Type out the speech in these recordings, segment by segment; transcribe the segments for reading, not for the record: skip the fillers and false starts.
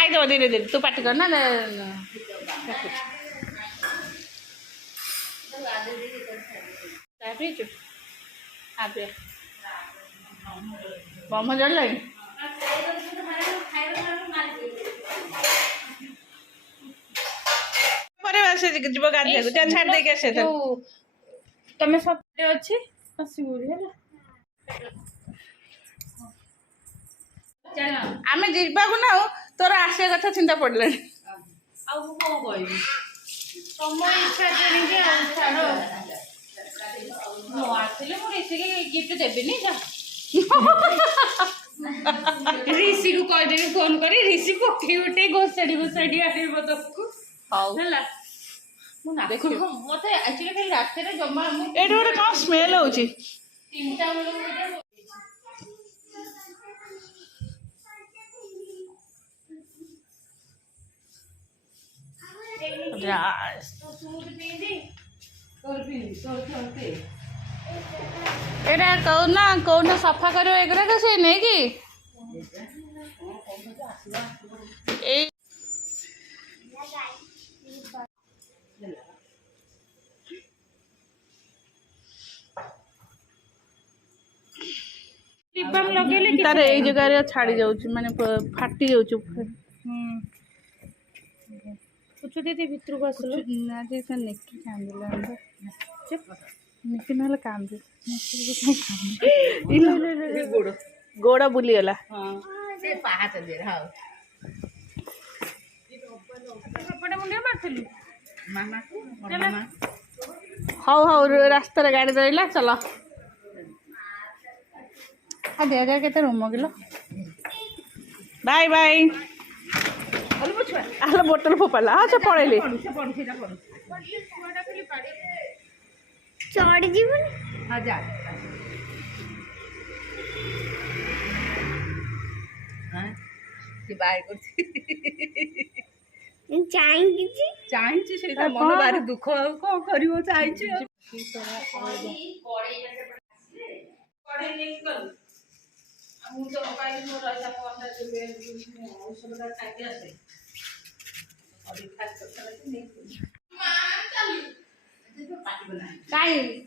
खाईदेव धीरे धीरे तू पार्टी कर ना बम जड़ जीव गाधे छाड़ दे तमें सप्ते अच्छी हसीबुरी आम जीवा को ना तोर आसिया कथा चिंता पड़े गिफ्ट देविनी ऋषि को कहीदेवी फोन कर ऋषि पकई उठे घोषाड़ी घोषाड़ी आसो तक मत एक्चुअली रात जमा ये गोटे कौन स्मेल हो कौन सफा कर एगुड़ा से नहीं कि तार ये जगह छाड़ी जाऊँ माने फाटी जाऊँ कुछ दीदी भितर को आसल निकी कांदिल निकी ना कांदी गोड़ बुलीगला हाउ हाउ रास्ता गाड़ी रहा चल जगह के रूम किलो बाय बाय आलो बोतल फोपाला अच्छा पड़े चढ़ जीवन हाँ जा बाय कर मन भारी दुख कौन कर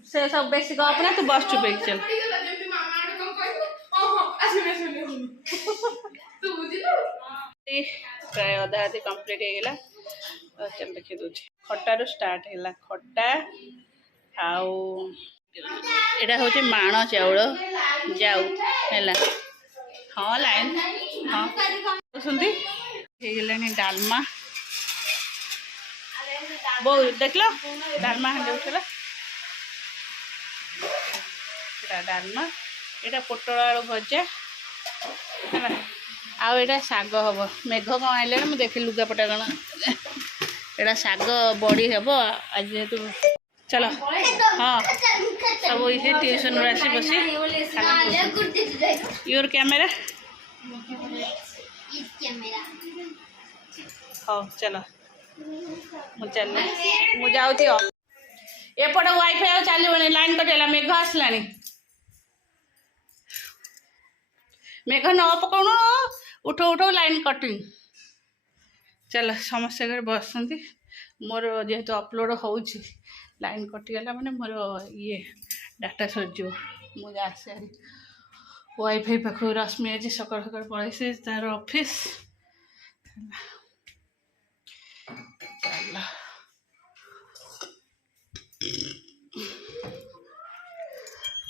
से सब बेस गप ना तू बस चुप चल प्राय अधा अधी कंप्लीट होगा चल देखी दूँ खटारू स्टार्ट है खटा आउ एटा हूँ माण चाउल जाऊ है हाँ लाइन हाँ सुनती डालमा बहु देख लो डालमा हाँ उठला डालमा यहाँ पोटल आलू भजा है आउ एटा शाग हम मेघ कौन आइले मुझे देख लुगापटा कौन एटा शाग बड़ी हम आज जेहेतु चलो हाँ सब ये ट्यूशन आसी बसी योर कैमेरा हाँ चलो मुझे जाऊँगी एपटे वाईफाई चलो लाइन कटेला मेघ आसला मेघ न पकाउन उठो उठो लाइन कटिंग चलो समस्या घर बस मोर जेहेतु अपलोड हो लाइन कटिगला माने मोर ये डाटा सरज मुझे आसे वाईफाई पाख रश्मि आज सका सका पलैसे तार ऑफिस चल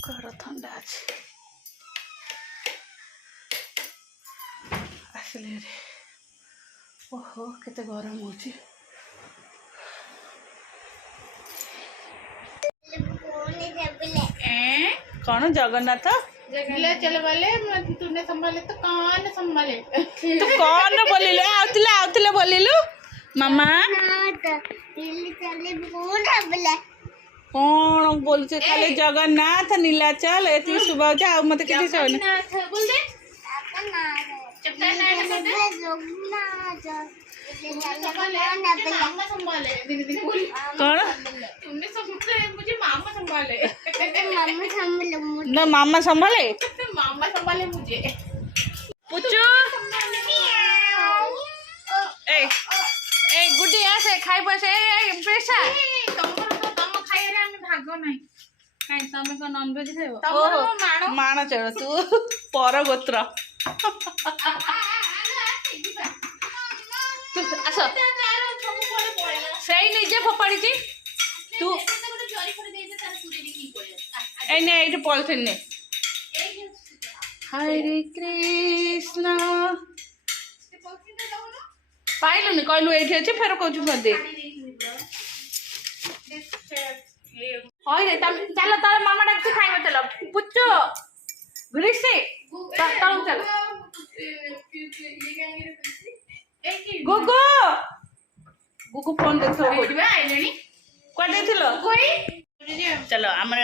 घर ठंडा आसले ओहो केते गरम हो कौन जगन्नाथ चल वाले तूने संभाले तो कौन संभाले तू कौन बोलिलु आउतले बोलिलु मामा कौन बोल खाली जगन्नाथ नीलाचल ये शुभ आ मत कि कौन मुझे मामा संभाले ना मामा संभाले मुझे। ଖାଇବ ସେ ପ୍ରେସା ତମ ଖାଇବାରେ ଆମେ ଭାଗ ନାହିଁ। କାଇଁ ତମେ କଣ ନନଭେଜ ଖାଇବ? ମାଣ ଚାଉଳ ତୁ ପର ଗୋତ୍ର ଆସ ସେଇ ନିଜେ ଫୋପାଡ଼ିଛି ତୁ ଏଇନେ ଏଇଠି ପଲିଥିନ୍ ନେ ହରେ କୃଷ୍ଣ ପାଇଲୁନି କହିଲୁ ଏଇଠି ଅଛି ଫେର କହୁଛୁ ଦେ ଚାଲ ତାର ମାମା ଡାକୁଛି ଖାଇବ ଚାଲ ପୁଚୁ ଗ୍ରୀଷି ତଳକୁ ଚାଲ ଗୁଗୁ ଗୁଗୁ ଫୋନ ଦେଖ କୁଆଡେ ଦେଇଥିଲ चलो आमर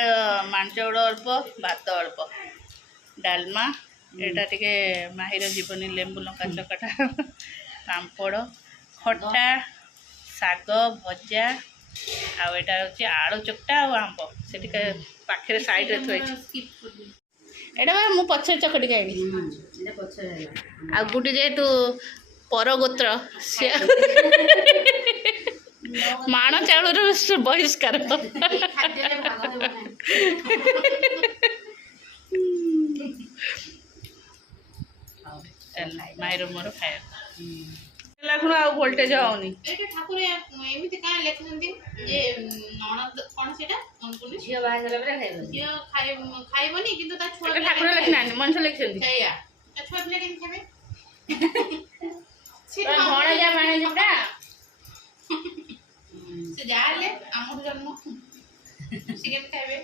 मांचौड़ अल्प भात अल्प डालमा एटा टिके माहिर जीवनी लेंबू लंका चकटा पापड़ खटा शाग भजा आटा हूँ आलू चकटा आंब से पाखे साइड रे थोड़ी एटा मु पछे चकटी आनी आ गुटी जेहेतु परगोत्र माण चाउल बहिष्कार मायर मोर खाया वोल्टेज आउनी ठाकुर एमती क्या लिखुंती ये ननद कौन सेटा झियो बाहागला बेले खाइबो झियो खाइबोनी किंतु ता छुआ ठाकुर लिखना मनुष्य लिखछन छैया ता छुआ पिला केन खाबे भण जा माने जोटा से जाले आमर जन्म सिगेट खाइबे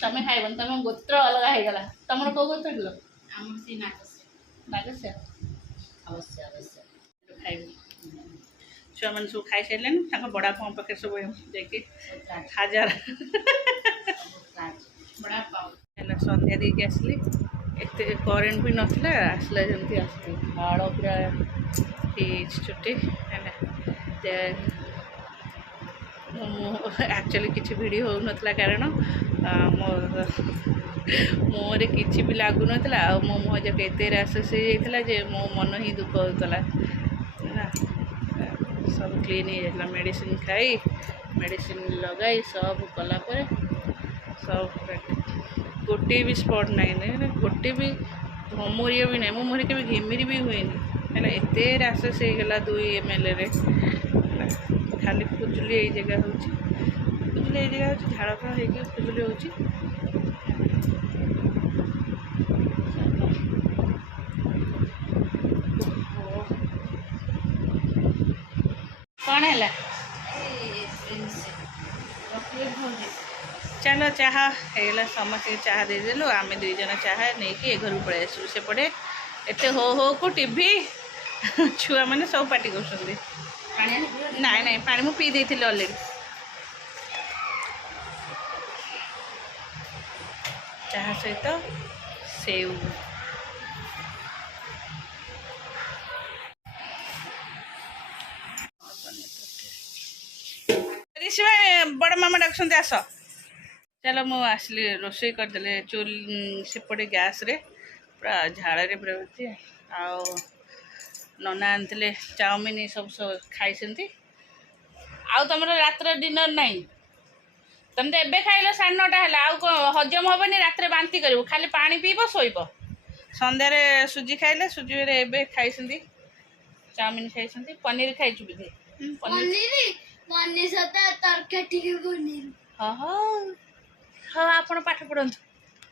तमे खाइबन तमे गोत्र अलग हे गला तमर को गोत्र दिलो आमर से नाकस अवश्य अवश्य खाइबे छुआ मन सब खाइ सेलेन ताका बड़ा पाव पाके सब जेके हजार बड़ा पाव हेला संध्या दे के असली एते करेंट भी नथिला आसला जंती आस्ती बाळ पूरा तेज छुट्टी हेला ते एक्चुअली किसी वीडियो हो नथला कारण मोरे किसी भी लागू नथला मो मुह जब एते रास से जाइतला जे मो मन ही दुख होतला सब क्लीन हो जाता मेडिसिन खाई मेडिसिन लगाई सब कला पर सब गोटे भी स्पॉट नहीं गोटे भी घमोरिया भी नहीं मो मुहर के घिमिरी भी हुए है एत रासस होगला 2 ml रे खाली खुजुली ये जगह हो खुजुली ये जगह हो झाड़ फाड़ हो खुजुली हो कौन है चलो चाह है समस्त चाह देदेलु आम 2 जन चाह नहीं कि घर पड़े आसू सेपटे एत हो को टीवी छुआ मैंने सब पार्टी कर नाई नाई पानी मु पी देती अलरेडी चाह सहित सेव बड़ मामा डाक आस चलो मु आसली रोषे करदे चूल सेपटे गैस रे पूरा झाड़ रे पूरा आओ नना आनते चाउमिन सब खाई आउ तुम रात डिनर नहीं तुम तो एबे खाइल 9:30 है आउ हजम हेनी रात बांती कर खाली पानी पीब शोब सन्धार सुजी खाइले सुजी एबे खाई चाउमिन खाई पनीर खाई बोधे हाँ हाँ आप पाठ पढ़ु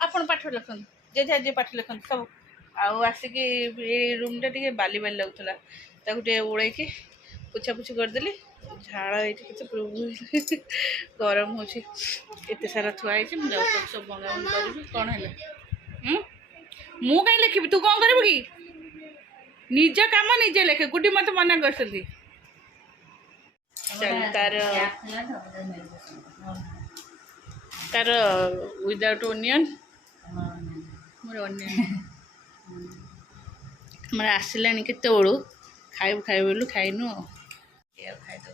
आप पाठ लिखु जे पाठ लिखु सब आसिक रूम टा टे बाली बाली लगुला ओढ़े पोछा पोछी करदेली झाड़ ये गरम हो सारा थुआई सब बंगाबंद करी कौन है मु कहीं लिखी तू कौन कर निज काम निजे लिखे गुडी मत मना कर तार विदाउट ओनियन मोर ओनियन हमारे आसला केते बड़ू खाइबू खाइबू बोलू खाइनु खाइदे